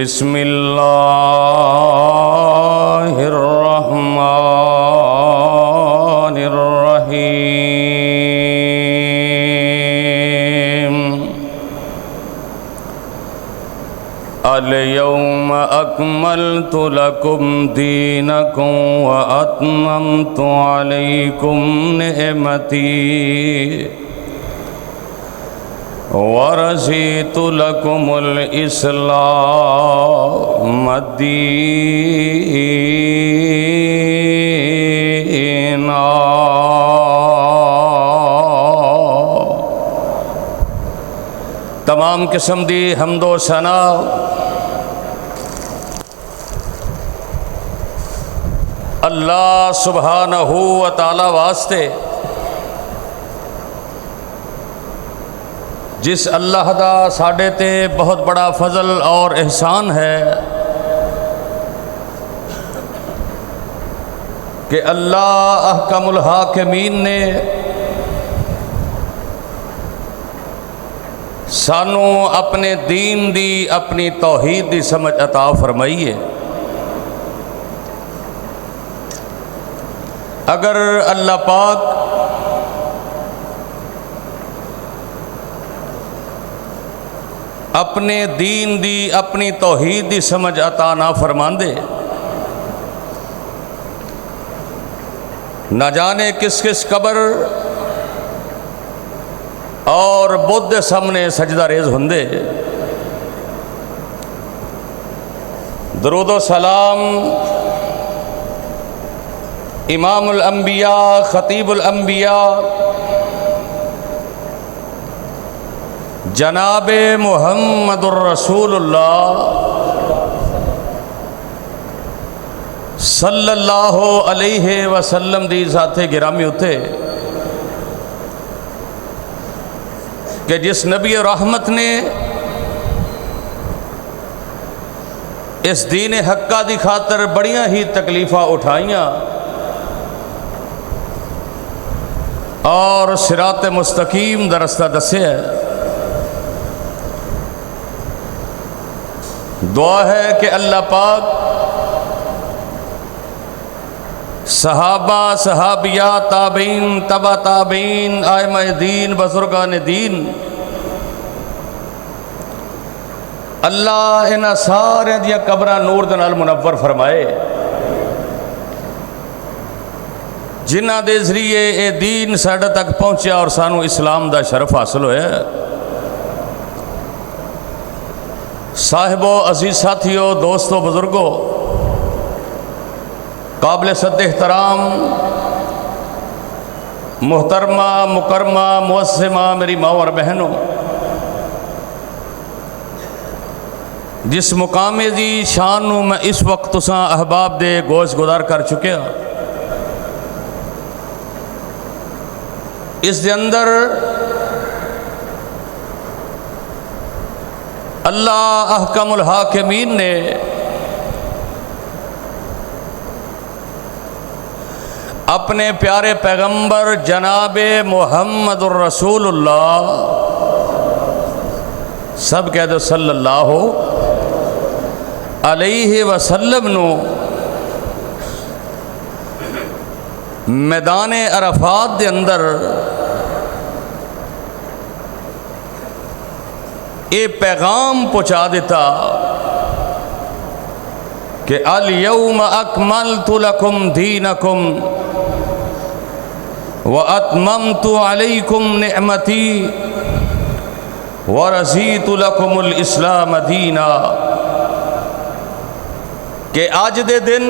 بسم اللہ الرحمن الرحیم الیوم اکملت لکم دینکم واتممت علیکم نعمتی ورضیت لکم الاسلام دینا۔ تمام قسم دی حمد و ثنا اللہ سبحانہ و تعالی واسطے، جس اللہ دا ساڈے تے بہت بڑا فضل اور احسان ہے کہ اللہ احکم الحاکمین نے سانو اپنے دین دی، اپنی توحید دی سمجھ عطا فرمائی ہے۔ اگر اللہ پاک اپنے دین دی، اپنی توحید دی سمجھ عطا نہ فرماندے، نہ جانے کس کس قبر اور بدھ سامنے سجدہ ریز ہوندے۔ درود و سلام امام الانبیاء، خطیب الانبیاء، جناب محمد الرسول اللہ صلی اللہ علیہ وسلم دی ذات گرامی ہوتے کہ جس نبی رحمت نے اس دین حقہ دی خاطر بڑیاں ہی تکلیفہ اٹھائیاں اور صراط مستقیم دا رستہ دسے ہے۔ دعا ہے کہ اللہ پاک صحابہ، صحابیہ، تابعین، تبع تابعین، ائمہ دین، بزرگان دین، اللہ انہاں سارے دیا قبراں نور دے نال منور فرمائے، جنہاں دے ذریعے اے دین ساڈے تک پہنچیا اور سانو اسلام دا شرف حاصل ہویا ہے۔ صاحبو، عزیز ساتھیو، دوستو، بزرگو، قابل صد احترام محترمہ، مکرمہ، معظمہ میری ماں اور بہنوں، جس مقام دی شان نو میں اس وقت تساں احباب دے گوش گزار کر چکے ہاں، اس دے اندر اللہ احکم الحاکمین نے اپنے پیارے پیغمبر جناب محمد الرسول اللہ، سب کہہ دو صلی اللہ علیہ وسلم نو میدان عرفات دے اندر اے پیغام پہنچا دیتا کہ الیوم اکملت لکم دینکم واتممت علیکم نعمتی ورضیت لکم الاسلام دینا، کہ آج دے دن،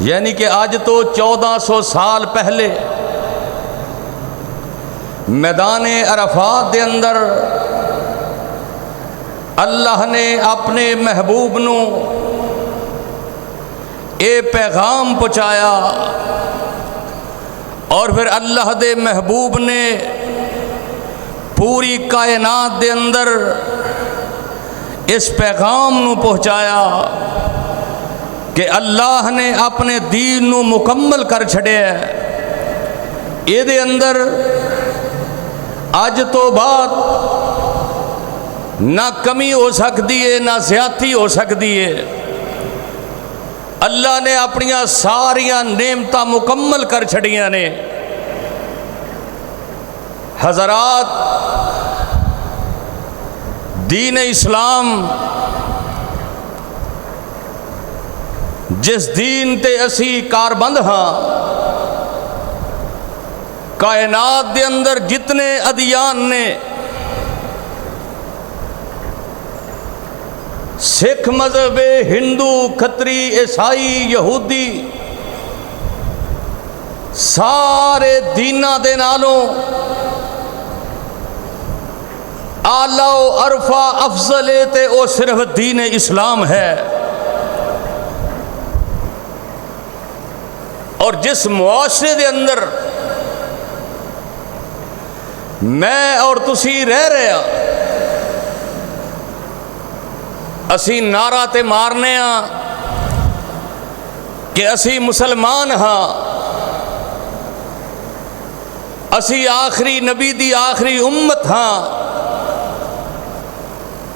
یعنی کہ آج تو 1400 سال پہلے میدان عرفات دے اندر اللہ نے اپنے محبوب نو اے پیغام پہنچایا، اور پھر اللہ دے محبوب نے پوری کائنات دے اندر اس پیغام نو پہنچایا کہ اللہ نے اپنے دین نو مکمل کر چھڑے ہے۔ اے دے اندر اج تو بعد نہ کمی ہو سکتی ہے نہ زیادتی ہو سکتی ہے. اللہ نے اپنیاں ساریاں نعمتاں مکمل کر چھڑیاں نے. حضرات، دین اسلام جس دین تے اسی کاربند ہاں، کائنات دے اندر جتنے ادیان نے، سکھ مذہب، ہندو، کھتری، عیسائی، یہودی، سارے دیناں دے نالوں اعلیٰ و عرفہ افضل تے او صرف دین اسلام ہے. اور جس معاشرے دے اندر میں اور تسی رہ رہے ہیں، اسی نعرہ تے مارنے ہاں کہ اسی مسلمان ہاں، اسی آخری نبی دی آخری امت ہاں،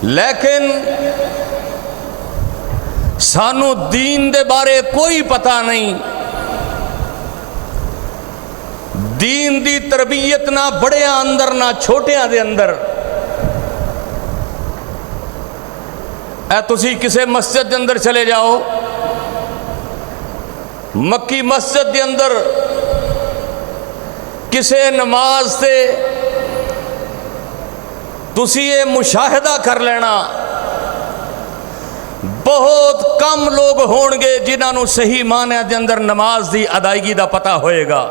لیکن سانو دین دے بارے کوئی پتہ نہیں. دین دی تربیت نہ بڑیاں اندر نہ چھوٹیاں دے اندر. اے تسی کسے مسجد دے اندر چلے جاؤ، مکی مسجد دے اندر کسے نماز تے تسی یہ مشاہدہ کر لینا، بہت کم لوگ ہون گے جنہاں نو صحیح معنی دے اندر نماز دی ادائیگی دا پتہ ہوئے گا.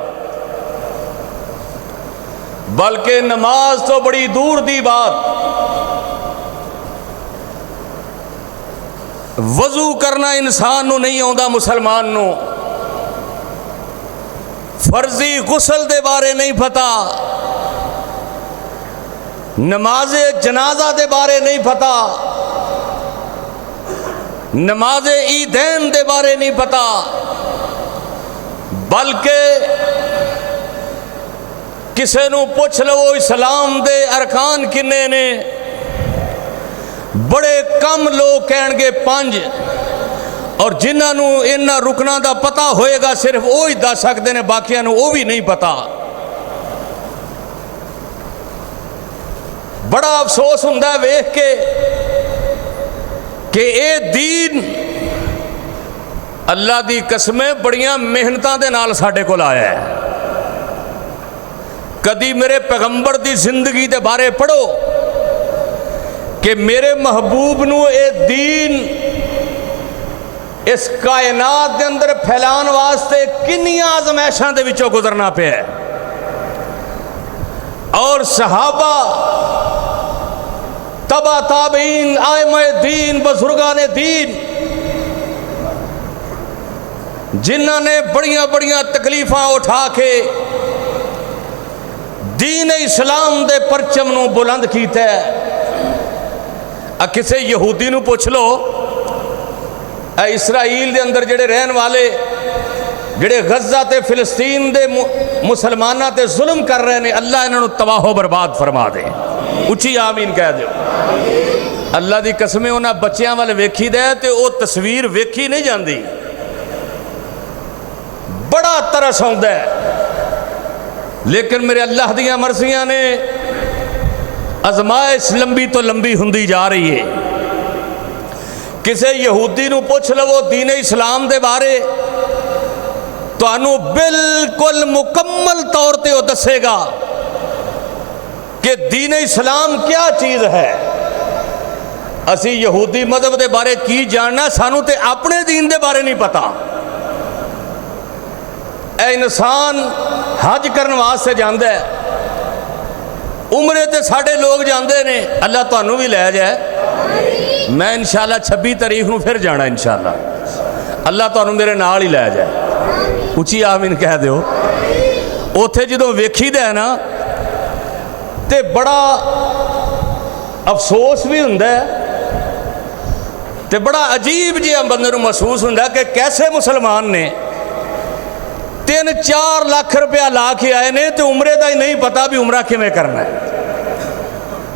بلکہ نماز تو بڑی دور دی بات، وضو کرنا انسان نو نہیں آندا، مسلمان نو فرضی غسل دے بارے نہیں پتا، نماز جنازہ دے بارے نہیں پتا، نماز عیدین دے بارے نہیں پتا، بلکہ کسے نو پوچھ لو اسلام دے ارکان کنے نے، بڑے کم لوگ کہن گے 5، اور جنہاں نو انہاں رکنا دا پتہ ہوئے گا صرف وہی دس سکتے نے، باقیاں نو وہ بھی نہیں پتا. بڑا افسوس ہوندا ہے ویکھ کے کہ اے دین اللہ دی قسمیں بڑیاں محنتاں دے نال ساڈے کول آیا ہے. کدی میرے پیغمبر دی زندگی دے بارے پڑھو کہ میرے محبوب نو اے دین اس کائنات دے اندر پھیلان واسطے کنیاں آزمائشاں دے وچوں گزرنا پیا ہے. اور صحابہ، تبع تابعین، ائمہ دین، بزرگان دین، جنہاں نے بڑیاں بڑیاں تکلیفاں اٹھا کے دین اسلام دے پرچم نو بلند کیتا ہے. کسے یہودی نو پوچھ لو، اے اسرائیل دے اندر جڑے رہن والے، جڑے غزہ تے فلسطین دے مسلمانہ تے ظلم کر رہے ہیں، اللہ انہوں نے تباہ و برباد فرما دے. اچھی آمین کہہ دیو. اللہ دی قسمیں انہاں بچیاں والے ویکھی دے تے او تصویر ویکھی نہیں جاندی. بڑا ترس ہوندا ہے، لیکن میرے اللہ دیاں مرضیاں نے ازمائش لمبی تو لمبی ہوندی جا رہی ہے. کسے یہودی نو پوچھ لو دین اسلام دے بارے، تو انو بالکل مکمل طور تے وہ دسے گا کہ دین اسلام کیا چیز ہے. اسی یہودی مذہب دے بارے کی جاننا، سانو تے اپنے دین دے بارے نہیں پتا. اے انسان حج کرن واسطے جاندے ہے، عمرے تے ساڑھے لوگ جاندے نے، اللہ تو انو بھی لے جائے. میں انشاءاللہ 26 تاریخ نو پھر جانا انشاءاللہ، اللہ تو انو میرے نال ہی لے جائے. اچھی آمین کہہ دیو. اوتھے جدوں ویکھی دے نا تے بڑا افسوس بھی ہوندا ہے تے بڑا عجیب جہا بندے نوں محسوس ہوندا ہے کہ کیسے مسلمان نے 3-4 لاکھ روپیہ لا کے آئے نے تے عمرے دا ہی نہیں پتا بھی عمرہ کیویں کرنا ہے.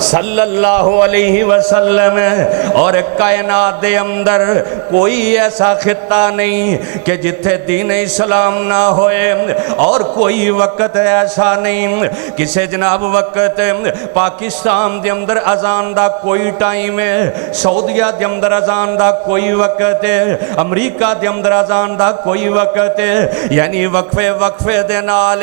صلی اللہ علیہ وسلم، اور کائنات دے اندر کوئی ایسا خطہ نہیں کہ جتھے دین اسلام نہ ہوئے، اور کوئی وقت ایسا نہیں کسے جناب وقت پاکستان دے اندر اذان دا کوئی ٹائم ہے، سعودیہ دے اندر اذان دا کوئی وقت ہے، امریکہ دے اندر اذان دا کوئی وقت ہے، یعنی وقفے وقفے دے نال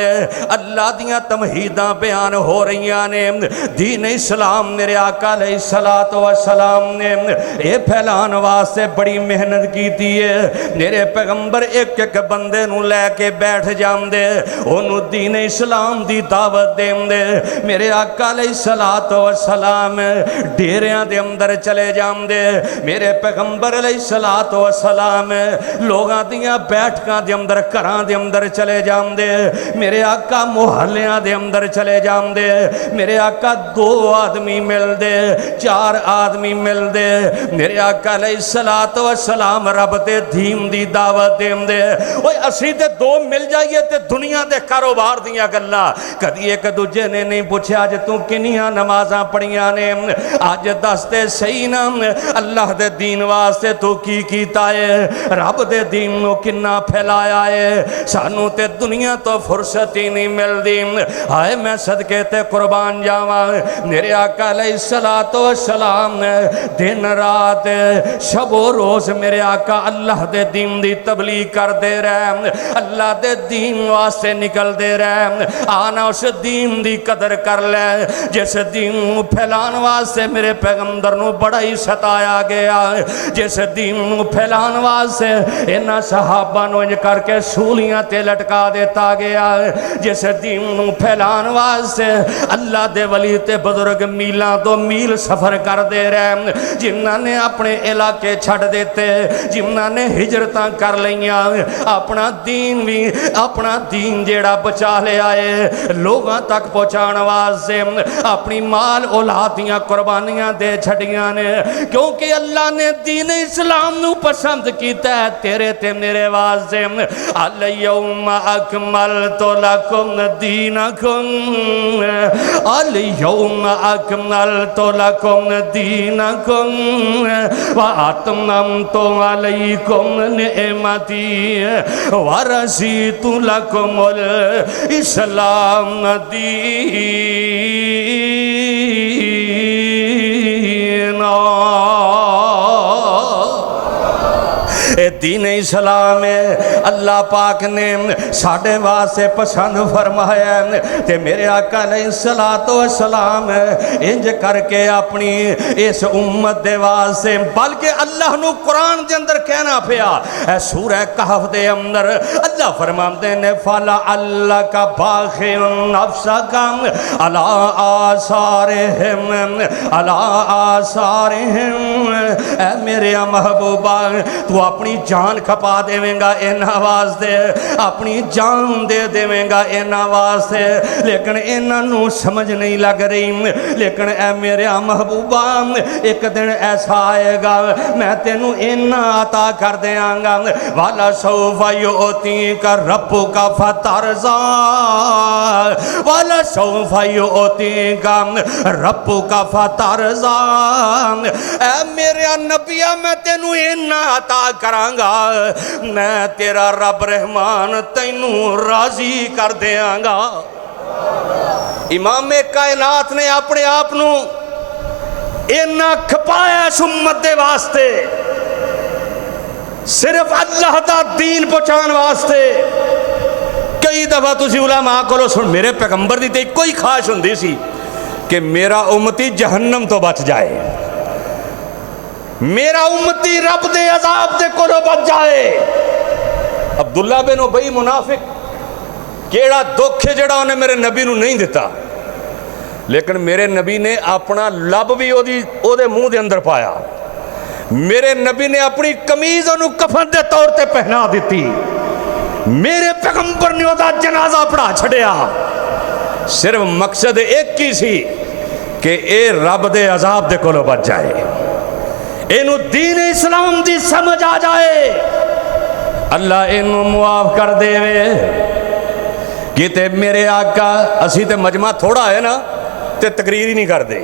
اللہ دیاں تمہیداں بیان ہو رہیاں نے۔ دین اسلام میرے آقا علیہ السلام نے اے پھیلان واسطے بڑی محنت کی تھی ہے۔ میرے پیغمبر ایک ایک بندے نو لے کے بیٹھ جام دے، انہوں دین اسلام دی دعوت دیں دے۔ میرے آقا علیہ السلام ڈیریاں دے اندر چلے جام دے، میرے پیغمبر علیہ السلام لوگاں دیاں بیٹھکاں دے اندر کراں دے اندر چلے جام دے، میرے آقا محلیاں دے اندر چلے جام دے، میرے آقا 2 آدمی مل دے، 4 آدمی مل دے، میرے آقا علیہ السلام رب دے دین دی دعوت دیں دے۔ اوہ اسی تے 2 مل جائیے تے دنیا دے کاروبار دیاں گلا، کدی ایک دوجے نے نہیں پوچھے آج تو کنیاں نمازاں پڑھیاں نے، آج دستے صحیح نا اللہ دے دین واسطے تو کی کیتا ہے، رب دے دین نو کنا پھیلایا ہے، سانو تے دنیا تو فرصت ہی نہیں مل دی۔ آئے میں صدقے تے قربان جاواں، میرے آقا علیہ السلام دن رات شب و روز میرے آقا اللہ دے دین دی تبلیغ کر دے رہے، اللہ دے دین واسطے نکل دے رہے۔ آنا اس دین دی قدر کر لے جس دین پھیلان واسطے میرے پیغمبر نو بڑا ہی ستایا گیا، جس دین نو پھیلان واسطے انہاں صحابہ نو انج کر کے سولیاں تے لٹکا دیتا گیا، جس دین نو پھیلان واسطے اللہ دے ولی تے بزرگ میلاں تو میل سفر کر دے رہے، جنہاں نے اپنے علاقے چھڑ دیتے، جنہاں نے ہجرتاں کر لیاں، اپنا دین جیڑا بچا لے آئے، لوگاں تک پہنچان واسطے اپنی مال اولادیاں قربانیاں دے چھڑیاں نے، کیونکہ اللہ نے دین اسلام نو پسند کیتا ہے تیرے تے میرے واسطے۔ الیوم اکملت لکم دینکم، الیوم اکملت لکم دینکم واتممت علیکم نعمتی ورضیت لکم الاسلام دینا۔ دین اسلام اللہ پاک نے ساڑھے واسے پسند فرمایا تے میرے آقا علیہ السلام انج کر کے اپنی اس امت دے واسے، بلکہ اللہ نو قرآن دے اندر کہنا پیا، اے سورہ کہف دے اندر اللہ فرماتے نے فَلَعَلَّكَ بَاخِعٌ نَفْسَكَ عَلَىٰ آثَارِهِمْ، اے میرے محبوبہ تو اپنی جان کھپا دیویں گا انہاں واسطے، اپنی جان دے دیویں گا انہاں واسطے، لیکن انہاں نو سمجھ نہیں لگ رہی، لیکن اے میرے محبوبہ ایک دن ایسا آئے گا میں تینوں انہاں عطا کر دیاں گا، وَلَسَوْفَ يُؤْتِيكَ رَبُّكَ فَتَرْضَىٰ، وَلَسَوْفَ يُؤْتِيكَ رَبُّكَ فَتَرْضَىٰ، اے میرے نبیہ میں تینوں انہاں عطا کراں گا، میں تیرا رب رحمان تینوں راضی کر دیاں گا۔ امام کائنات نے اپنے آپنوں اینا کھپایا اس امت دے واسطے، صرف اللہ دا دین پہنچان واسطے۔ کئی دفعہ تسی علماء کو سن، میرے پیغمبر دی تے کوئی خواہش ہوندی سی کہ میرا امتی جہنم تو بچ جائے، میرا امتی رب دے عذاب دے کولو بچ جائے۔ عبداللہ بن ابی منافق کیڑا دکھ ہے جڑا انہیں میرے نبی نو نہیں دیتا، لیکن میرے نبی نے اپنا لب بھی او دے منہ دے اندر پایا، میرے نبی نے اپنی قمیض انہوں کفن دے طور تے پہنا دیتی، میرے پیغمبر نے او دا جنازہ پڑھا چھڑیا، صرف مقصد ایک کی سی کہ اے رب دے عذاب دے کولو بچ جائے، انہوں دین اسلام دی سمجھ آ جائے، اللہ انہوں معاف کر دے وے۔ کہتے میرے آقا اسی تے مجمع تھوڑا ہے نا تے تقریر ہی نہیں کر دے،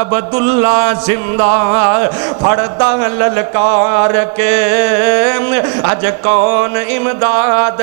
ਅਬਦੁੱਲਾ ਜ਼ਿੰਦਾ ਫੜਦਾ ਲਲਕਾਰ ਕੇ ਅੱਜ ਕੌਣ ਇਮਦਾਦ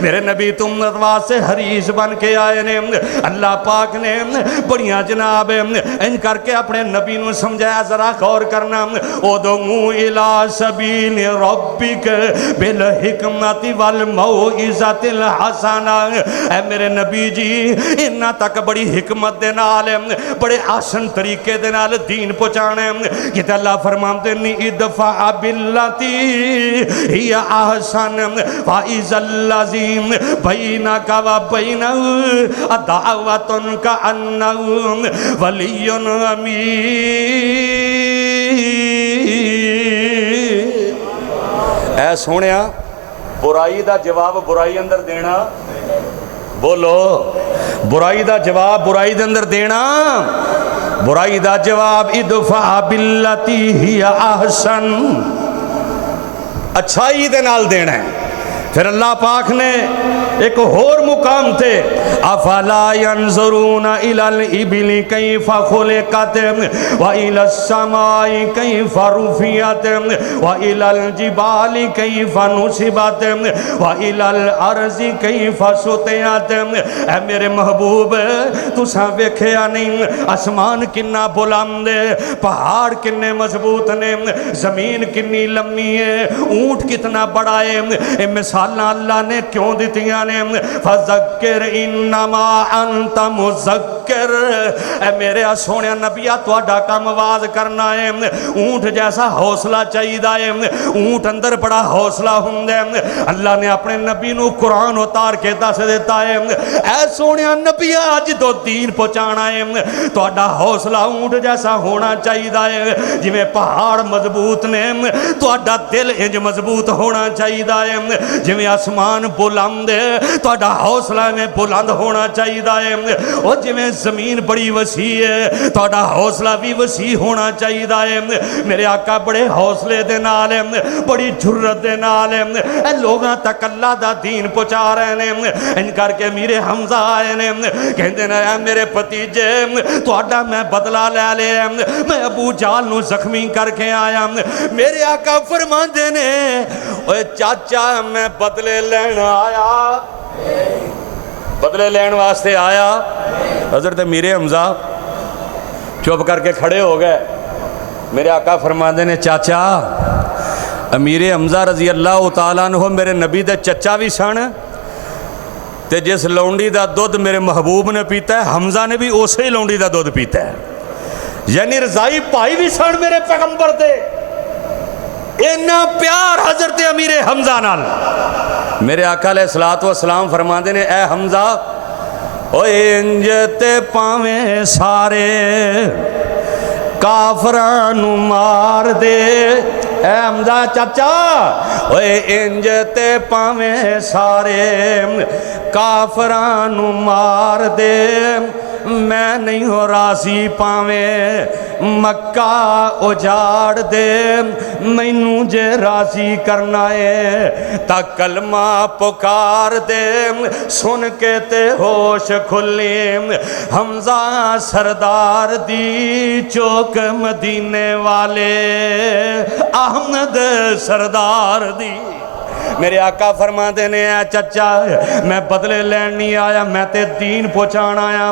میرے نبی تو امت واسطے حریص بن کے آئے نے اللہ پاک نے بڑیاں جناب ان کر کے اپنے نبی نو سمجھایا ذرا غور کرنا ادعو الی سبیل ربک بالحکمت والموعظۃ الحسنہ اے میرے نبی جی انہاں تک بڑی حکمت دے نال بڑے آسن طریقے دے نال دین پہنچانے کہ اللہ فرماتے ہیں ادفع باللتی ہی احسن فاذا الذی بینک و بینہ عداوۃ کأنہ ولی حمیم اے سونیا برائی دا جواب برائی اندر دینا بولو برائی دا جواب برائی دے اندر دینا برائی دا جواب ادفع باللتی ہی احسن اچھائی دے نال دینا ہے پھر اللہ پاک نے ایک اور مقام تھے افلا ينظرون الى الابل كيف خلقت والى السماء كيف رفعت والى الجبال كيف نصبت والى الارض كيف سطحت اے میرے محبوب تساں ویکھیا نہیں آسمان کنا بلند ہے پہاڑ کنے مضبوط نے زمین کنی لمبی ہے اونٹ کتنا بڑا ہے اے مثال اللہ نے کیوں دیتیاں نے فذکر انما انت مذکر اے میرے سونے نبیہ تواڈا کام واز کرنا ہے اونٹ جیسا حوصلہ چاہیدا ہے اونٹ اندر بڑا حوصلہ ہوندا ہے اللہ نے اپنے نبی نو قرآن اتار کے دس دیتا ہے اے سونے نبیہ اج تو دین پہنچانا ہے تواڈا حوصلہ اونٹ جیسا ہونا چاہیدا ہے جویں پہاڑ مضبوط نے تواڈا دل انج مضبوط ہونا چاہیدا ہے جویں آسمان بلند ہے تواڈا حوصلہ میں بلند ہونا چاہیدا ہے اور جویں زمین بڑی وسیع ہے تواڈا حوصلہ بھی وسیع ہونا چاہیدا ہے میرے آقا بڑے حوصلے دے نال بڑی جرت دے نال اے لوگاں تک اللہ دا دین پہنچا رہے ہیں ان کر کے میرے حمزہ آئے نے کہندے نے اے میرے بھتیجے تواڈا میں بدلہ لے لیا میں ابو جہل نو زخمی کر کے آیا میرے آقا فرماندے نے اوے چاچا میں بدلے لین آیا بدلے لین واسطے آیا حضرت میرے حمزہ چپ کر کے کھڑے ہو گئے میرے آقا فرماندے نے چاچا امیر حمزہ رضی اللہ تعالیٰ عنہ میرے نبی دے چچا بھی سن تے جس لونڈی دا دودھ میرے محبوب نے پیتا ہے حمزہ نے بھی اسی ہی لونڈی دا دودھ پیتا ہے یعنی رضائی پائی بھی سن میرے پیغمبر دے اینا پیار حضرت امیر حمزہ نال میرے آقا علیہ السلام فرماندے نے اے حمزہ او انج تے پاویں سارے کافران مار دے اے حمزہ چچا اوے انج تے پاویں سارے کافران مار دے میں نہیں ہو راضی پاویں مکہ اجاڑ دے مینوں جے راضی کرنا ہے تا کلمہ پکار دے سن کے تے ہوش کھلی حمزہ سردار دی چوک مدینے والے احمد سردار دی میرے آقا فرما دینے اے چچا میں بدلے لین نہیں آیا میں تے دین پہنچان آیا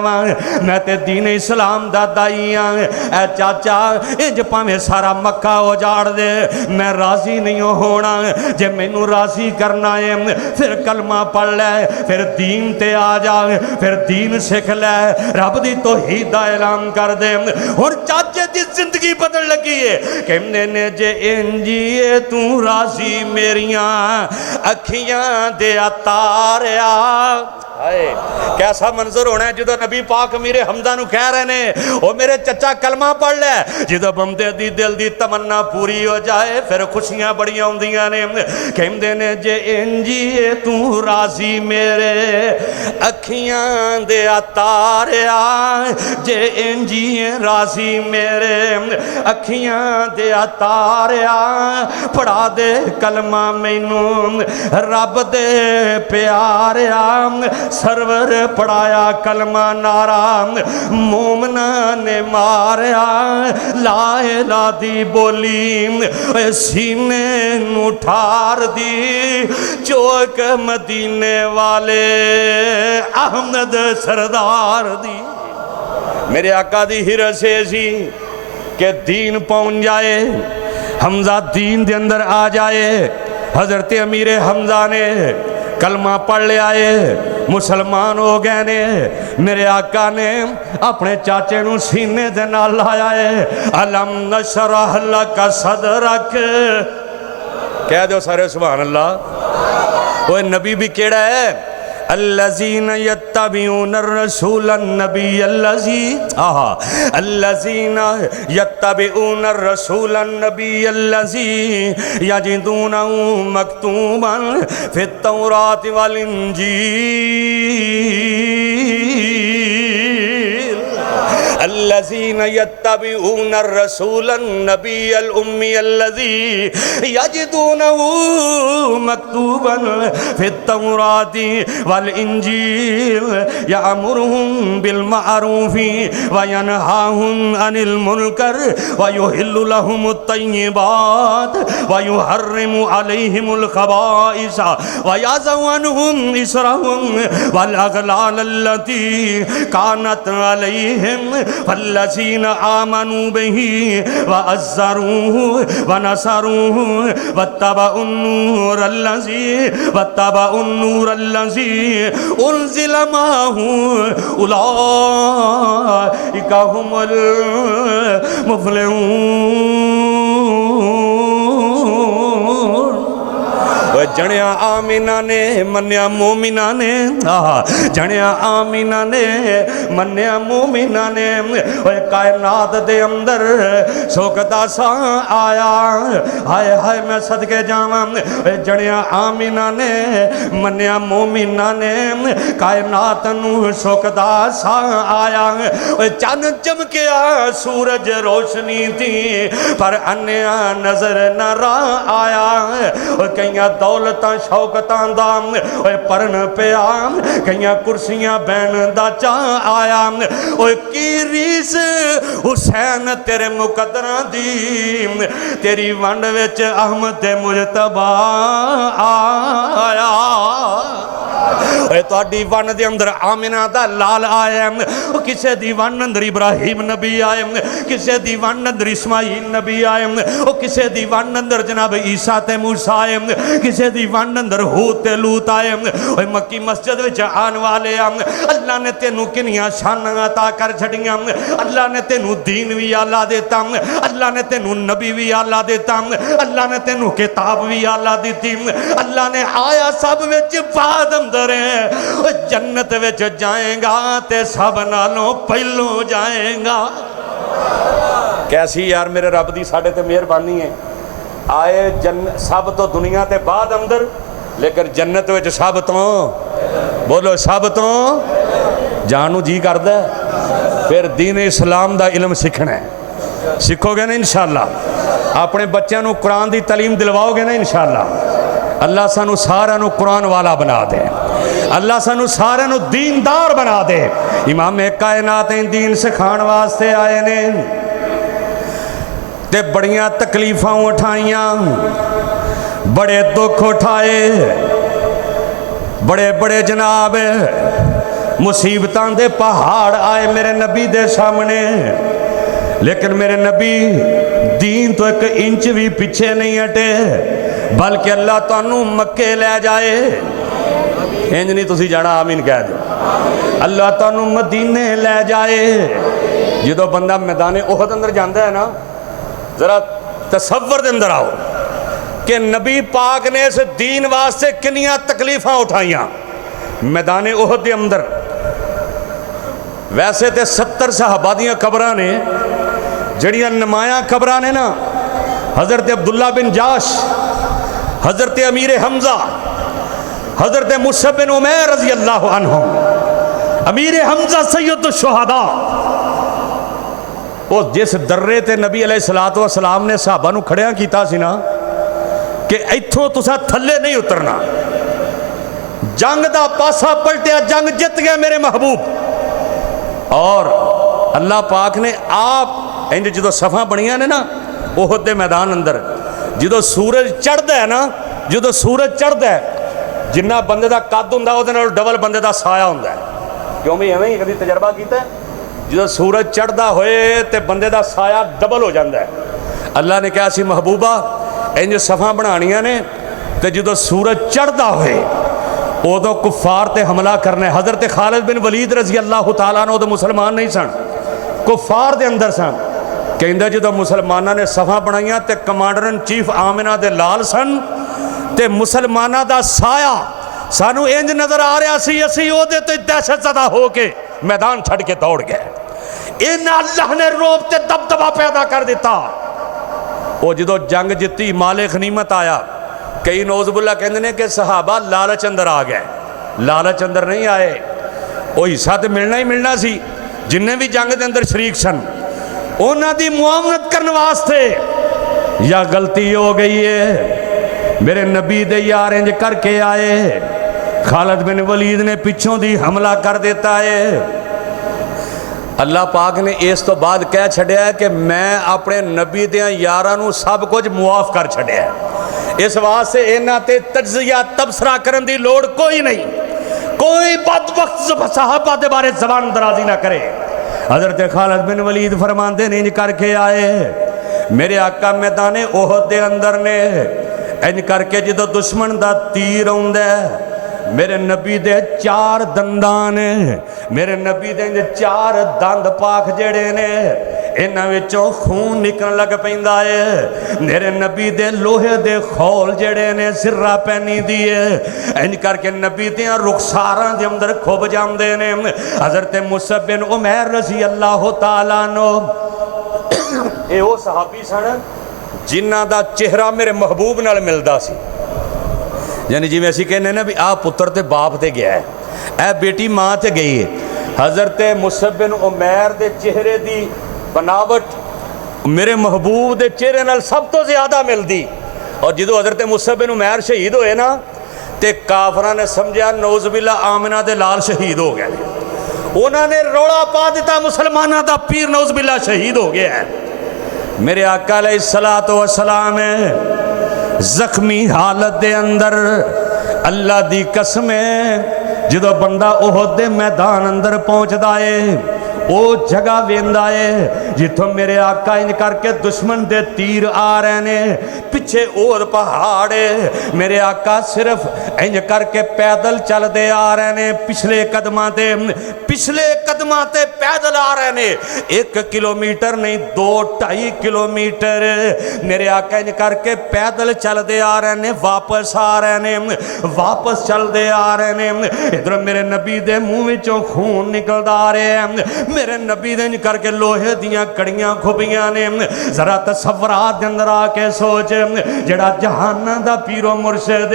میں تے دین اسلام دا دائی اے چاچا انج پاویں سارا مکہ اجاڑ دے میں راضی نہیں ہونا جے مینوں راضی کرنا ہے پھر کلمہ پڑھ لے پھر دین تے آ جا پھر دین سکھ لے رب دی توحید دا اعلان کر دے ہن چاچے دی زندگی بدل لگی ہے کہندے نے جے انجی تو راضی میریاں اکھیاں دے اتاریا کیسا منظر ہونا ہے جدو نبی پاک میرے حمزہ نو کہہ رہے نے او میرے چچا کلمہ پڑھ لے جدو بندے دی دل دی تمنا پوری ہو جائے پھر خوشیاں بڑیاں ہوندیاں نے کہندے نے جے انجی تو راضی میرے اکھیاں دے اتاریا جے انجی راضی میرے میرے اکھیاں دیا تاریا پڑھا دے کلمہ مینوں رب دے پیاریا سرور پڑھایا کلمہ نارا مومنہ نے ماریا لا الہ دی بولی سینے نو ٹھار دی چوک مدینے والے احمد سردار دی میرے آقا دی ہرس ایسی کہ دین پہنچ جائے حمزہ دین دے اندر آ جائے حضرت امیر حمزہ نے کلمہ پڑھ لے آئے مسلمان ہو گئے نے میرے آقا نے اپنے چاچے نو سینے دے نال لایا ہے علم نشرح لک صدرک کہہ دو سارے سبحان اللہ وہ نبی بھی کیڑا ہے الذین یتبعون الرسول النبی الذین یتبعون الرسول النبی الذی یجدونہ مکتوبا فی التوراۃ والانجیل الذین یتبعون الرسول النبی الأمی الذی یجدونہ مکتوبا فی التوراۃ والانجیل یأمرہم بالمعروف وینہاہم عن المنکر ویحل لہم الطیبات ویحرم علیہم الخبائث ویضع عنہم اسرہم والاغلال التي كانت عليهم فالذين آمنوا به وعزروه ونصروه واتبعوا النور الذي انزل معه اولئك هم المفلحون جنیا آمینہ نے منیا مومنہ نے جنیا آمینہ نے منیا مومنہ نے کائنات دے اندر سوکتا سا آیا ہائے ہائے میں صدقے جاواں جنیا آمینہ نے منیا مومنہ نے کائنات نو سوکتا سا آیا چند چمکیا سورج روشنی تھی پر انیا نظر نہ را آیا کئیاں دولتاں شوکتاں دام پرن پیام کئیاں کرسیاں بین دا چاہ آیا کی ریس حسین تیرے مقدرہ دی تیری ونڈ وچ احمد مجتبہ آیا تو ون دے اندر آمینہ دا لال آئے کسے دی ون اندر ابراہیم نبی آئے کسے دی ون اندر اسماعیل نبی آئے کسے دی ون اندر جناب عیسیٰ تے موسیٰ آئے کسے دی ون اندر ہود تے لوط آئے مکی مسجد وچ آن والے اللہ نے تینو کنیاں شاناں عطا کر چھڑیاں اللہ نے تینو دین بھی آلہ دیتا اللہ نے تینو نبی بھی آلہ دیتا اللہ نے تینو کتاب بھی آلہ دیتی اللہ نے آیا سب وچ بعد اندر جنت وچ جائیں گا تے سب نالوں پہلو جائیں گا کیسی یار میرے رب دی ساڑھے تے مہربانی ہے آئے سب تو دنیا تے بعد اندر لیکن جنت وچ سب تو بولو سب تو جانو جی کر دے پھر دین اسلام دا علم سکھنا ہے سکھو گے نا انشاءاللہ اپنے بچیاں نو قرآن دی تعلیم دلواؤ گے نا انشاءاللہ اللہ سانو سارا نو قرآن والا بنا دے اللہ سانو سارا نو دیندار بنا دے امام کائنات دین سکھان واسطے آئے نے تے بڑیاں تکلیفاں اٹھائیاں بڑے دکھ اٹھائے بڑے بڑے جناب مصیبتاں دے پہاڑ آئے میرے نبی دے سامنے لیکن میرے نبی دین تو ایک انچ بھی پیچھے نہیں ہٹے بلکہ اللہ تانوں مکے لے جائے انج نہیں تسی جانا آمین کہہ دو اللہ تانوں مدینے لے جائے جدو بندہ میدان احد اندر جاندہ ہے نا ذرا تصور دے اندر آؤ کہ نبی پاک نے اس دین واسطے کنیاں تکلیفاں اٹھائیاں میدان احد دے اندر ویسے تے 70 صحابہ دیاں قبراں نے جڑیاں نمایاں قبراں نے نا حضرت عبداللہ بن جاش حضرت امیر حمزہ حضرت مصعب بن عمیر رضی اللہ عنہ امیر حمزہ سید الشہداء وہ جس درے تے نبی علیہ الصلوۃ والسلام نے صحابہ نو کھڑیاں کیتا سی نا کہ ایتھوں تسا تھلے نہیں اترنا، جنگ دا پاسا پلٹیا، جنگ جت گیا میرے محبوب۔ اور اللہ پاک نے آپ انج جدو صفاں بنیاں نے نا احد دے میدان اندر، جدو سورج چڑھدا ہے نا، جدو سورج چڑھدا ہے جنہ بندے دا قد ہوندا اودے نال ڈبل بندے دا سایہ ہوندا ہے۔ کیوں بھی ایویں ہی کبھی تجربہ کیتا ہے؟ جدو سورج چڑھدا ہوئے تے بندے دا سایہ ڈبل ہو جاندا ہے۔ اللہ نے کہا سی محبوبہ انج صفاں بنانیاں نے تے جدو سورج چڑھدا ہوئے ادو کفار تے حملہ کرنے۔ حضرت خالد بن ولید رضی اللہ تعالیٰ عنہ ادو مسلمان نہیں سن، کفار دے اندر سن۔ کہندے جدو مسلمانہ نے صفاں بنائیاں تے کمانڈر ان چیف آمنہ دے لال سن تے مسلمانہ دا سایہ سانو انج نظر آ رہا سی، اسی او دے تے دہشت زدہ ہو کے میدان چھڑ کے دوڑ گئے۔ ان اللہ نے روب تے دبدبہ پیدا کر دیتا۔ وہ جدو جنگ جتی مال غنیمت آیا، کئی نوز باللہ کہندے نے کہ صحابہ لالچ اندر آ گئے، لالچ اندر نہیں آئے، وہ حصہ تے ملنا ہی ملنا سی۔ جنہیں بھی جنگ دے اندر شریک سن انہاں دی معاونت کرنے واسطے یا غلطی ہو گئی ہے، میرے نبی دے یار انج کر کے آئے، خالد بن ولید نے پچھوں دی حملہ کر دیتا ہے۔ اللہ پاک نے اس تو بعد کہہ چھڑیا ہے کہ میں اپنے نبی دیاں یارانوں سب کچھ معاف کر چھڑیا ہے۔ اس واسطے انہاں تے تجزیہ تبصرہ کرن دی لوڑ کوئی نہیں، کوئی بدبخت صحابہ دے بارے زبان درازی نہ کرے۔ حضرت خالد بن ولید فرماندے نے انج کر کے آئے، میرے آقا میدان احد دے اندر نے انج کر کے جدو دشمن دا تیر آوندا ہے، میرے نبی دے چار دندان، میرے نبی دے چار دند پاک جڑے نے انہاں وچوں خون نکلن لگ پیندا ہے، میرے نبی دے لوہے دے خول جڑے نے سرہ پہنی دیے انج کر کے نبی دیاں رخساراں دے اندر کھب جاندے نے۔ حضرت مصعب بن عمیر رضی اللہ تعالیٰ عنہ اے او صحابی سن جنہ دا چہرہ میرے محبوب نال ملدا سی، یعنی جی میں اسی کہنے نا بھی آ پتر تے باپ تے گیا ہے، اے بیٹی ماں تے گئی ہے۔ حضرت مصعب بن عمیر دے چہرے دی بناوٹ میرے محبوب دے چہرے نال سب تو زیادہ مل دی۔ اور جدو حضرت مصعب بن عمیر شہید ہوئے نا تے کافران نے سمجھا نعوذ باللہ آمنہ دے لال شہید ہو گئے، انہوں نے روڑا پا دیتا مسلمانہ دا پیر نعوذ باللہ شہید ہو گیا ہے۔ میرے آقا علیہ السلام زخمی حالت دے اندر اللہ دی قسم ہے جدو بندہ احد دے میدان اندر پہنچ دائے او جگہ ویندا ہے جتوں میرے آقا انج کر کے دشمن دے تیر آ رہے نے، پچھے اور پہاڑ ہے، میرے آقا صرف انج کر کے پیدل چل دے آ رہے نے، پچھلے قدماں تے پیدل آ رہے نے، 1 کلومیٹر نہیں 2-2.5 کلومیٹر میرے آقا انج کر کے پیدل چل دے آ رہے نے، واپس آ رہے نے، واپس چل دے آ رہے نے۔ ادھر میرے نبی دے منہ وچوں خون نکلدا آ رہے ہیں، میرے نبی دے انج کر کے لوہے دیاں کڑیاں کھبیاں نے۔ ذرا تصورات دے اندر آ کے سوچ، جڑا جہان دا پیرو مرشد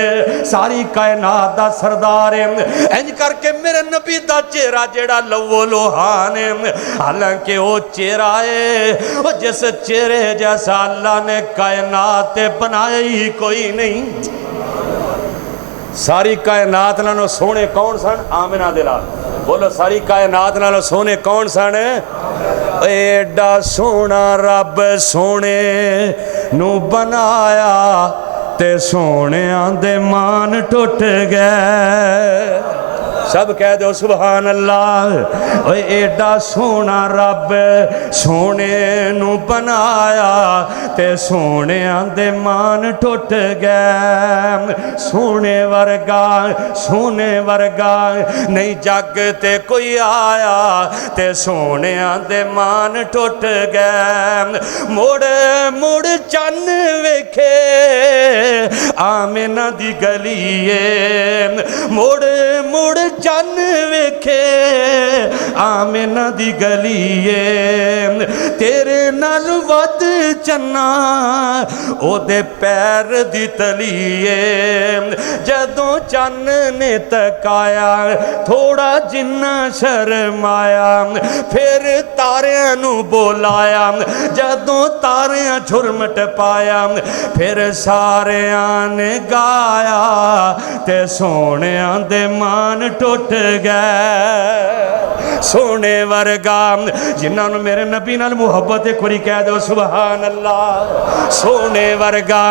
ساری کائنات دا سردار ہے، انج کر کے میرے نبی دا چہرہ جڑا لو لوہان ہے، حالانکہ وہ چہرہ ہے وہ جس چہرے جیسا اللہ نے کائنات بنائی ہی کوئی نہیں۔ ساری کائنات نالوں سونے کون سن؟ آمنہ دے لال۔ بولو ساری کائنات نالوں سونے کون سن؟ ایڈا سونا رب سونے نو بنایا تے سونے آندے مان ٹوٹ گئے۔ سب کہہ دو سبحان اللہ۔ اوے ایڈا سونا رب سونے نو بنایا تے سونے آندے مان ٹوٹ گئے۔ سونے ورگا نہیں جگ تے کوئی آیا تے سونے آندے مان ٹوٹ گئے۔ مڑ چن ویکھے آمنہ دی گلیے، مڑ چن ویکھے آمنہ دی گلیے، تیرے نال ود چنا او دے پیر دی تلیے۔ جدوں چن نے تکایا تھوڑا جنہ شرمایا، پھر ਤਾਰਿਆਂ ਨੂੰ ਬੁਲਾਇਆ, ਜਦੋਂ ਤਾਰਿਆਂ ਝੁਰਮਟ ਪਾਇਆ, ਫਿਰ ਸਾਰਿਆਂ ਨੇ ਗਾਇਆ ਤੇ ਸੋਹਣਿਆਂ ਦੇ ਮਾਨ ਟੁੱਟ ਗਏ। ਸੋਹਣੇ ਵਰਗਾ ਜਿਨ੍ਹਾਂ ਨੂੰ ਮੇਰੇ ਨਬੀ ਨਾਲ ਮੁਹੱਬਤ ਇੱਕ ਵਾਰੀ ਕਹਿ ਦਿਓ ਸੁਭਾਨ ਅੱਲਾਹ। ਸੋਹਣੇ ਵਰਗਾ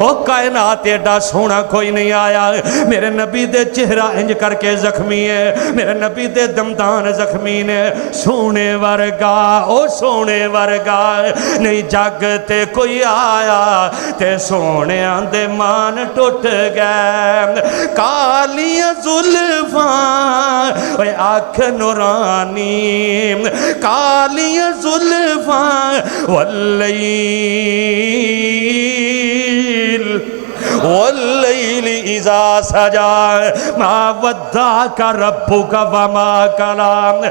ਉਹ ਕਾਇਨਾਤ ਏਡਾ ਸੋਹਣਾ ਕੋਈ ਨਹੀਂ ਆਇਆ। ਮੇਰੇ ਨਬੀ ਦੇ ਚਿਹਰਾ ਇੰਜ ਕਰਕੇ ਜ਼ਖਮੀ ਹੈ, ਮੇਰੇ ਨਬੀ ਦੇ ਦਮਦਾਨ ਜ਼ਖਮੀ ਨੇ। ਸੋਹਣੇ ਵਰਗਾ ਉਹ ਸੋਹਣੇ ਵਰਗਾ ਨਹੀਂ ਜੱਗ ਤੇ ਕੋਈ ਆਇਆ ਤੇ ਸੋਹਣਿਆਂ ਦੇ ਮਾਨ ਟੁੱਟ ਗਏ। ਕਾਲੀਆਂ ਜ਼ੁਲਫਾਂ ਓਏ ਅੱਖ ਨੂਰਾਨੀ, ਕਾਲੀਆਂ ਜ਼ੁਲਫਾਂ والليل إذا سجى ما ودعك ربك وما قلى।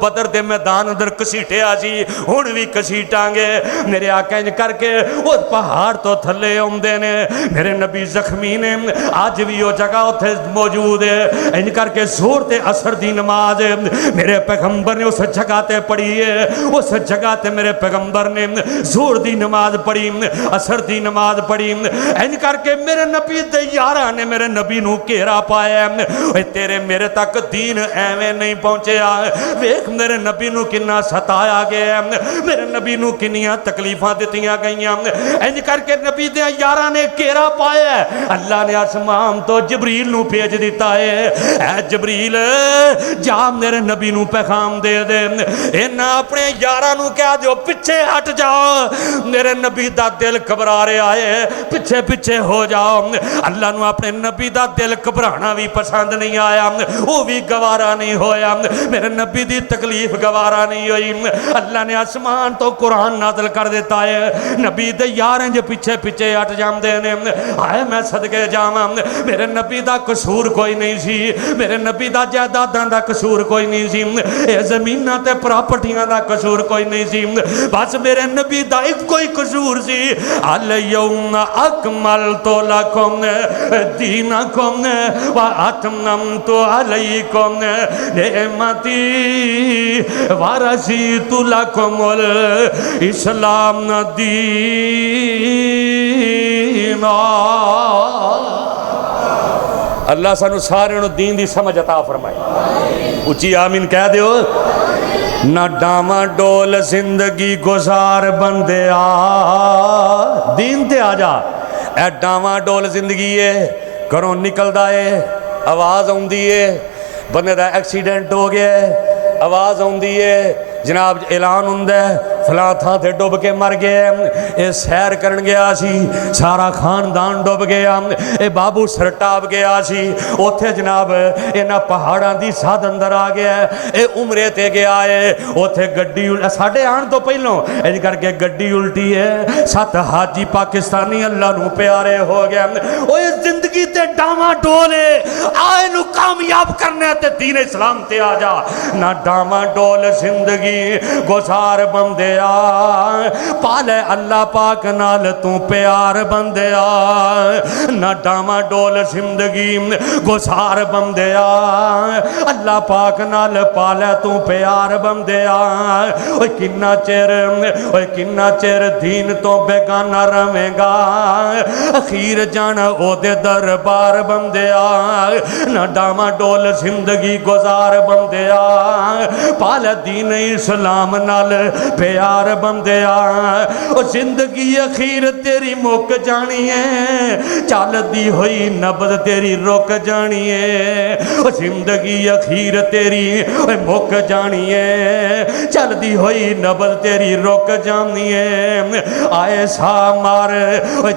بدر دے میدان اندر کسیٹیا سی ہن وی کسیٹاں گے میرے آقا انج کر کے او پہاڑ تو تھلے اوندے نے میرے نبی زخمی نے اج بھی او جگہ اوتھے موجود ہے انج کر کے زور تے عصر دی نماز میرے پیغمبر نے اس جگہ تے پڑھی ہے اس جگہ تے میرے پیغمبر نے زور دی نماز پڑھی عصر دی نماز پڑھی انج کر کے میرے نبی دے یاراں نے میرے نبی نو گھیرا پایا اے تیرے میرے تک دین ایویں نہیں پہنچیا ویکھ میرے نبی نو کنا ستایا گیا میرے نبی نو کنیاں تکلیفاں دتیاں گئیاں انج کر کے نبی دے یاراں نے گھیرا پایا اللہ نے آسمان تو جبریل نو بھیج دیتا ہے اے جبریل جا میرے نبی نو پیغام دے دے انہاں اپنے یاراں نو کہہ دیو پیچھے ہٹ جاؤ میرے نبی دا دل گھبرا رہا ہے پیچھے پیچھے ہو جاؤ اللہ نو اپنے نبی دا دل گھبرانا بھی پسند نہیں آیا وہ بھی گوارا نہیں ہویا میرے نبی دی تکلیف گوارا نہیں ہوئی اللہ نے آسمان تو قرآن نازل کر دیتا ہے نبی دے یاریں جو پیچھے پیچھے ہٹ جاندے نے آئے میں صدقے جاواں میرے نبی دا قصور کوئی نہیں سی میرے نبی دا جائیداداں دا قصور کوئی نہیں سی اے زمیناں تے پراپرٹیاں دا قصور کوئی نہیں سی بس میرے نبی دا ایک کوئی قصور سی الیوم اکملت لکم دینکم واتممت علیکم نعمتی ورضیت لکم الاسلام دینا اللہ سانو سارے نو دین دی سمجھ عطا فرمائے اچھی آمین کہہ دیو نہ ڈاما ڈول زندگی گزار بندے آ دین تے آ جا اے ڈاما ڈول زندگی ہے گھروں نکل دائے آواز آؤندی ہے بندے دا ایکسیڈنٹ ہو گیا ہے آواز آؤندی ہے جناب اعلان ہوندہ ہے فلاں تھا تھے ڈوب کے مر گئے اے سیر کرن گیا سی سارا خاندان ڈوب گیا اے بابو سرٹاب گیا سی اوتھے جناب اینا پہاڑاں دی ساتھ اندر آ گیا اے عمرے تے گیا ہے اوتھے گڈی ساڑھے آن تو پہلوں ایج کر کے گڈی الٹی ہے سات حاجی پاکستانی اللہ نو پیارے ہو گیا اوہ زندگی تے ڈاما ڈولے آئے نو کامیاب کرنے تے دین اسلام تے آ جا نہ ڈاما ڈول زندگی گزار بندے پالے اللہ پاک نال تو پیار بندیا نہ ڈاما ڈول زندگی گزار بندیا اللہ پاک نال پالے تو پیار بندیا اوہ کنا چیر دین تو بیگانہ رویں گا اخیر جانا او دے دربار بندیا نہ ڈاما ڈول زندگی گزار بندیا پالے دین اسلام نال پیار بندیا او زندگی اخیر تیری موک جانی ہے چال دی ہوئی نبض تیری روک جانی ہے او زندگی اخیر تیری موک جانی ہے چال دی ہوئی نبض تیری روک جانی ہے آئے سا مار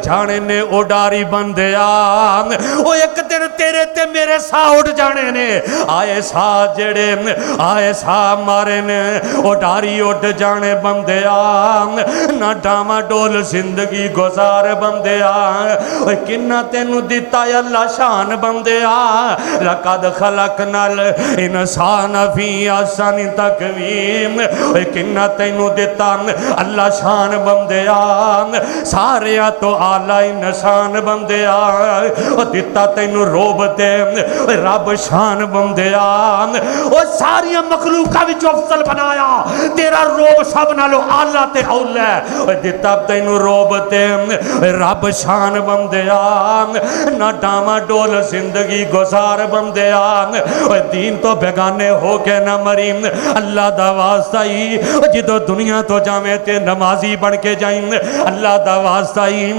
جانے نے اڈاری بندیا او ایک دن تیرے تے میرے سا اٹھ جانے نے آئے سا جڑے آئے سا مارے نے اڈاری اٹھ جانے بندیا نہ ڈاما ڈول زندگی گزار بندیا کنہ تینو دیتا ہے اللہ شان بندیا لقد خلقنا الانسان فی احسن تقویم کنہ تینو دیتا اللہ شان بندیا ساریا تو اعلی انسان بندیا دیتا تینو روب دے رب شان بندیا ساریا مخلوقہ بھی جو افضل بنایا تیرا روب سب نالو آلہ تے اولے دیتا تینو روب تے رب شان بندیا نہ ڈاما ڈول زندگی گزار بندیا دین تو بیگانے ہو کے نہ مریم اللہ دا واسطہ ہی جدو دنیا تو جامے تے نمازی بن کے جائیں اللہ دا واسطہ ہی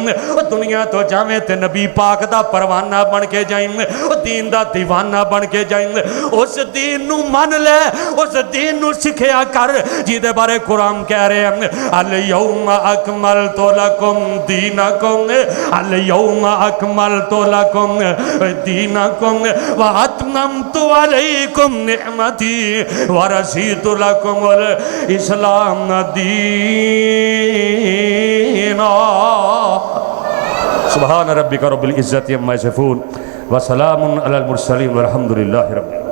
دنیا تو جامے تے نبی پاک دا پروانہ بن کے جائیں دین دا دیوانہ بن کے جائیں اس دین نو مان لے اس دین نو سکھیا کر جیدے بارے قرآن کہہ رہے ہیں الیوم اکملت لکم دینکم الیوم اکملت لکم دینکم واتممت علیکم نعمتی ورضیت لکم الاسلام دینا سبحان ربک رب العزت عما یصفون وسلام علی المرسلین والحمدللہ رب العالمین